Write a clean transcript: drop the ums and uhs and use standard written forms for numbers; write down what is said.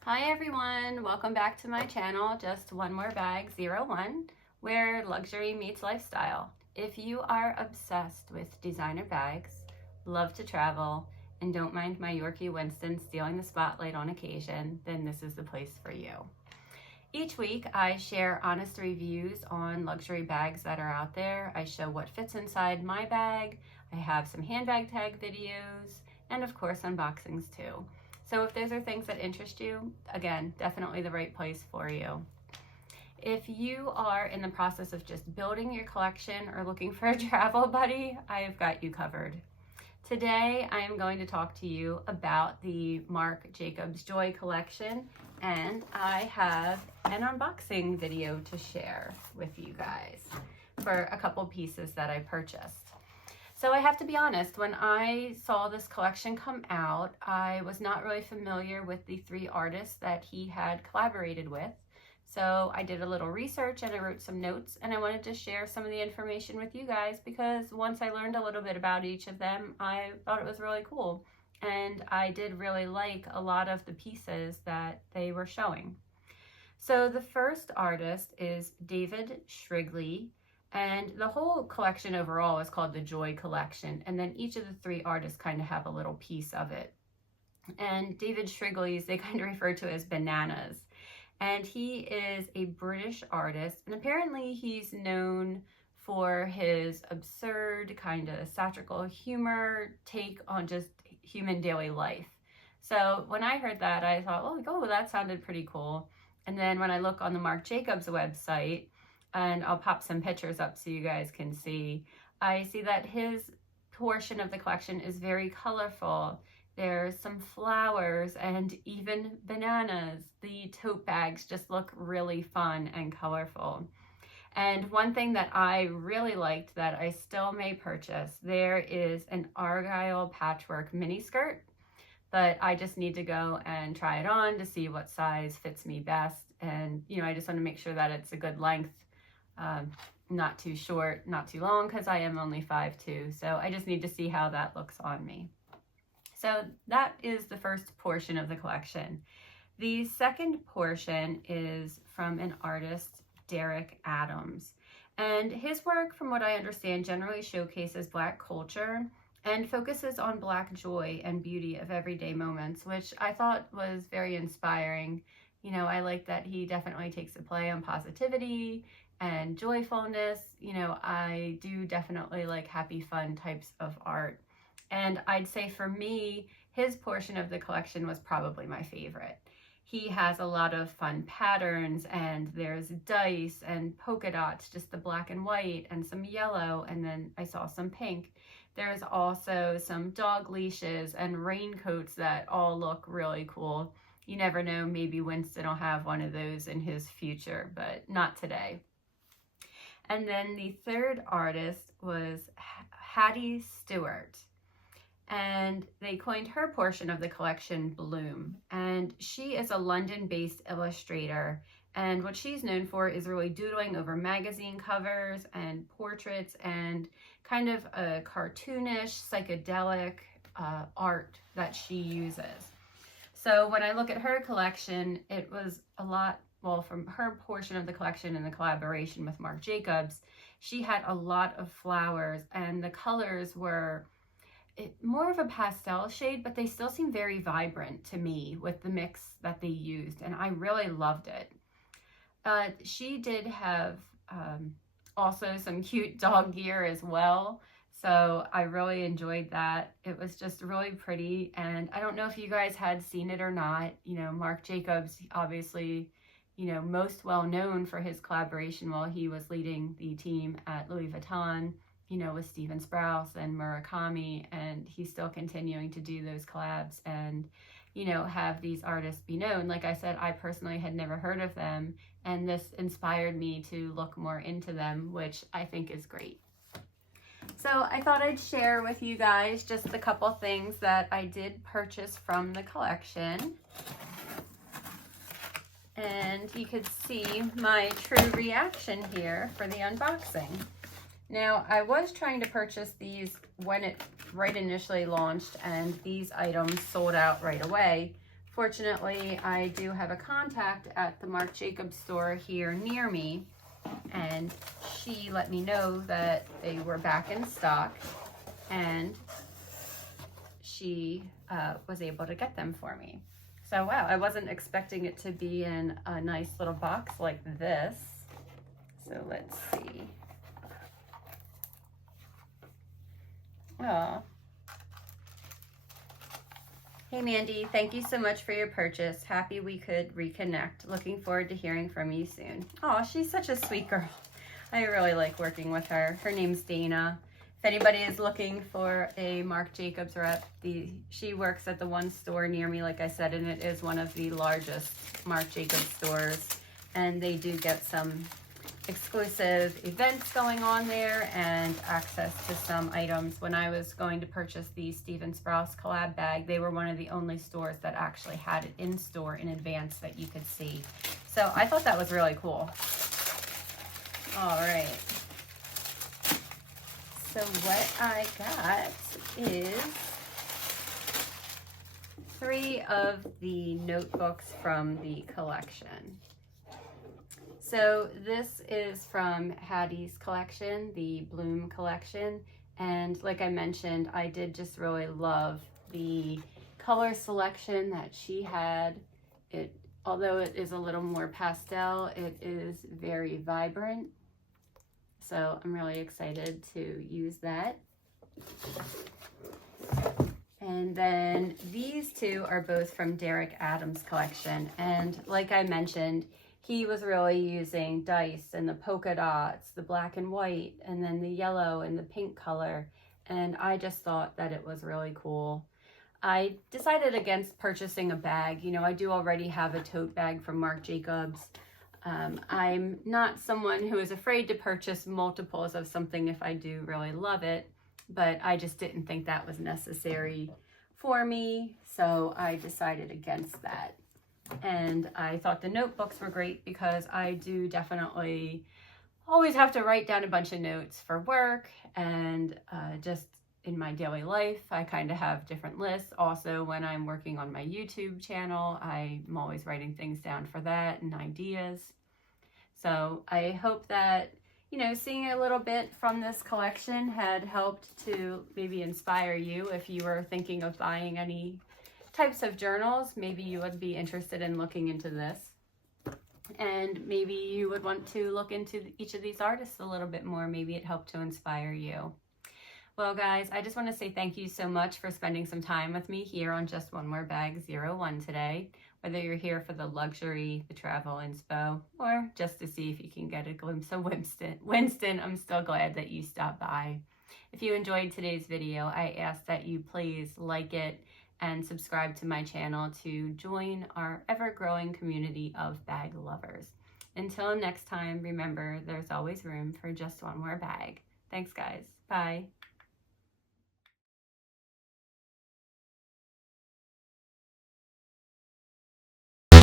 Hi everyone, welcome back to my channel, Just One More Bag 01, where luxury meets lifestyle. If you are obsessed with designer bags, love to travel, and don't mind my Yorkie Winston stealing the spotlight on occasion, then this is the place for you. Each week I share honest reviews on luxury bags that are out there. I show what fits inside my bag. I have some handbag tag videos, and of course unboxings too. So if those are things that interest you, again, definitely the right place for you. If you are in the process of just building your collection or looking for a travel buddy, I've got you covered. Today, I am going to talk to you about the Marc Jacobs Joy collection, and I have an unboxing video to share with you guys for a couple pieces that I purchased. So I have to be honest, when I saw this collection come out, I was not really familiar with the 3 artists that he had collaborated with. So I did a little research and I wrote some notes, and I wanted to share some of the information with you guys because once I learned a little bit about each of them, I thought it was really cool. And I did really like a lot of the pieces that they were showing. So the first artist is David Shrigley. And the whole collection overall is called the Joy Collection. And then each of the 3 artists kind of have a little piece of it. And David Shrigley's, they kind of refer to as bananas. And he is a British artist. And apparently he's known for his absurd, kind of satirical humor take on just human daily life. So when I heard that, I thought, oh, that sounded pretty cool. And then when I look on the Marc Jacobs website, and I'll pop some pictures up so you guys can see, I see that his portion of the collection is very colorful. There's some flowers and even bananas. The tote bags just look really fun and colorful. And one thing that I really liked that I still may purchase, there is an Argyle patchwork mini skirt, but I just need to go and try it on to see what size fits me best. And, I just want to make sure that it's a good length. Not too short, not too long, because I am only 5'2", so I just need to see how that looks on me. So that is the first portion of the collection. The second portion is from an artist, Derek Adams, and his work, from what I understand, generally showcases Black culture and focuses on Black joy and beauty of everyday moments, which I thought was very inspiring. I like that he definitely takes a play on positivity and joyfulness. I do definitely like happy, fun types of art. And I'd say for me, his portion of the collection was probably my favorite. He has a lot of fun patterns, and there's dice and polka dots, just the black and white, and some yellow, and then I saw some pink. There's also some dog leashes and raincoats that all look really cool. You never know, maybe Winston will have one of those in his future, but not today. And then the third artist was Hattie Stewart, and they coined her portion of the collection Bloom. And she is a London-based illustrator, and what she's known for is really doodling over magazine covers and portraits and kind of a cartoonish, psychedelic art that she uses. So when I look at her collection, it was a lot, from her portion of the collection and the collaboration with Marc Jacobs, she had a lot of flowers, and the colors were more of a pastel shade, but they still seem very vibrant to me with the mix that they used, and I really loved it. She did have also some cute dog gear as well, so I really enjoyed that. It was just really pretty, and I don't know if you guys had seen it or not. Marc Jacobs, obviously, most well known for his collaboration while he was leading the team at Louis Vuitton, with Steven Sprouse and Murakami, and he's still continuing to do those collabs and, have these artists be known. Like I said, I personally had never heard of them, and this inspired me to look more into them, which I think is great. So I thought I'd share with you guys just a couple things that I did purchase from the collection. And you could see my true reaction here for the unboxing. Now, I was trying to purchase these when it right initially launched, and these items sold out right away. Fortunately, I do have a contact at the Marc Jacobs store here near me, and she let me know that they were back in stock, and she was able to get them for me. So wow, I wasn't expecting it to be in a nice little box like this. So let's see. Oh. Hey Mandy, thank you so much for your purchase. Happy we could reconnect. Looking forward to hearing from you soon. Oh, she's such a sweet girl. I really like working with her. Her name's Dana. If anybody is looking for a Marc Jacobs rep, she works at the one store near me, like I said, and it is one of the largest Marc Jacobs stores. And they do get some exclusive events going on there and access to some items. When I was going to purchase the Stephen Sprouse collab bag, they were one of the only stores that actually had it in store in advance that you could see. So I thought that was really cool. All right. So what I got is 3 of the notebooks from the collection. So this is from Hattie's collection, the Bloom collection. And like I mentioned, I did just really love the color selection that she had. Although it is a little more pastel, it is very vibrant. So I'm really excited to use that. And then these 2 are both from Derek Adams' collection. And like I mentioned, he was really using dice and the polka dots, the black and white, and then the yellow and the pink color. And I just thought that it was really cool. I decided against purchasing a bag. You know, I do already have a tote bag from Marc Jacobs. I'm not someone who is afraid to purchase multiples of something if I do really love it, but I just didn't think that was necessary for me. So I decided against that. And I thought the notebooks were great because I do definitely always have to write down a bunch of notes for work and just in my daily life. I kind of have different lists. Also, when I'm working on my YouTube channel, I'm always writing things down for that and ideas. So I hope that, you know, seeing a little bit from this collection had helped to maybe inspire you if you were thinking of buying any types of journals. Maybe you would be interested in looking into this, and maybe you would want to look into each of these artists a little bit more. Maybe it helped to inspire you. Well guys, I just want to say thank you so much for spending some time with me here on Just One More Bag 01 today. Whether you're here for the luxury, the travel inspo, or just to see if you can get a glimpse of Winston, I'm still glad that you stopped by. If you enjoyed today's video, I ask that you please like it and subscribe to my channel to join our ever-growing community of bag lovers. Until next time, remember, there's always room for just one more bag. Thanks, guys. Bye.